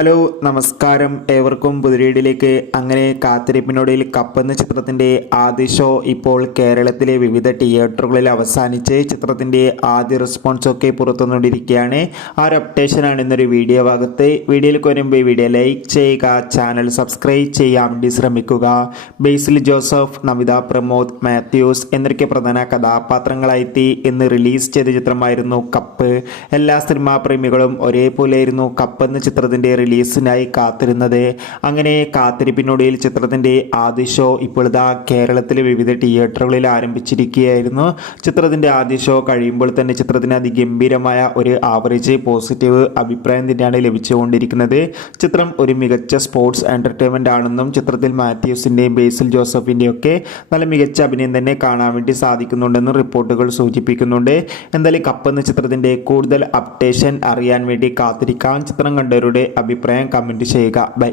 Hello നമസ്കാരം, ഏവർക്കും പുതിരീടിലേക്ക്. അങ്ങനെ കാത്തിരിപ്പിനൊടുവിൽ കപ്പ് എന്ന ചിത്രത്തിൻ്റെ ആദ്യ ഷോ ഇപ്പോൾ കേരളത്തിലെ വിവിധ തിയേറ്ററുകളിൽ അവസാനിച്ച് ചിത്രത്തിൻ്റെ ആദ്യ റെസ്പോൺസൊക്കെ പുറത്തുവന്നുകൊണ്ടിരിക്കുകയാണ്. ആ ഒരു അപ്ഡേഷനാണ് ഇന്നൊരു വീഡിയോ ഭാഗത്ത്. വീഡിയോയിൽ വരുമ്പോൾ വീഡിയോ ലൈക്ക് ചെയ്യുക, ചാനൽ സബ്സ്ക്രൈബ് ചെയ്യാൻ വേണ്ടി ശ്രമിക്കുക. ബേസിൽ ജോസഫ്, നമിത പ്രമോദ്, മാത്യൂസ് എന്നൊക്കെ പ്രധാന കഥാപാത്രങ്ങളായി ഇന്ന് റിലീസ് ചെയ്ത ചിത്രമായിരുന്നു കപ്പ്. എല്ലാ സിനിമാ പ്രേമികളും ഒരേപോലെയായിരുന്നു കപ്പ് എന്ന ചിത്രത്തിൻ്റെ റിലീസിനായി കാത്തിരുന്നത്. അങ്ങനെ കാത്തിരിപ്പിനൊടുവിൽ ചിത്രത്തിൻ്റെ ആദ്യ ഷോ ഇപ്പോഴത്തെ കേരളത്തിലെ വിവിധ തിയേറ്ററുകളിൽ ആരംഭിച്ചിരിക്കുകയായിരുന്നു. ചിത്രത്തിൻ്റെ ആദ്യ ഷോ കഴിയുമ്പോൾ തന്നെ ചിത്രത്തിന് അതിഗംഭീരമായ ഒരു ആവറേജ് പോസിറ്റീവ് അഭിപ്രായം തന്നെയാണ് ലഭിച്ചുകൊണ്ടിരിക്കുന്നത്. ചിത്രം ഒരു മികച്ച സ്പോർട്സ് എൻ്റർടൈൻമെൻ്റ് ആണെന്നും ചിത്രത്തിൽ മാത്യൂസിൻ്റെയും ബേസിൽ ജോസഫിൻ്റെയും ഒക്കെ നല്ല മികച്ച അഭിനയം തന്നെ കാണാൻ വേണ്ടി സാധിക്കുന്നുണ്ടെന്നും റിപ്പോർട്ടുകൾ സൂചിപ്പിക്കുന്നുണ്ട്. എന്തായാലും കപ്പ് എന്ന ചിത്രത്തിൻ്റെ കൂടുതൽ അപ്ഡേഷൻ അറിയാൻ വേണ്ടി കാത്തിരിക്കാം. ചിത്രം കണ്ടവരുടെ അഭിപ്രായം കമൻറ്റ് ചെയ്യുക. ബൈ.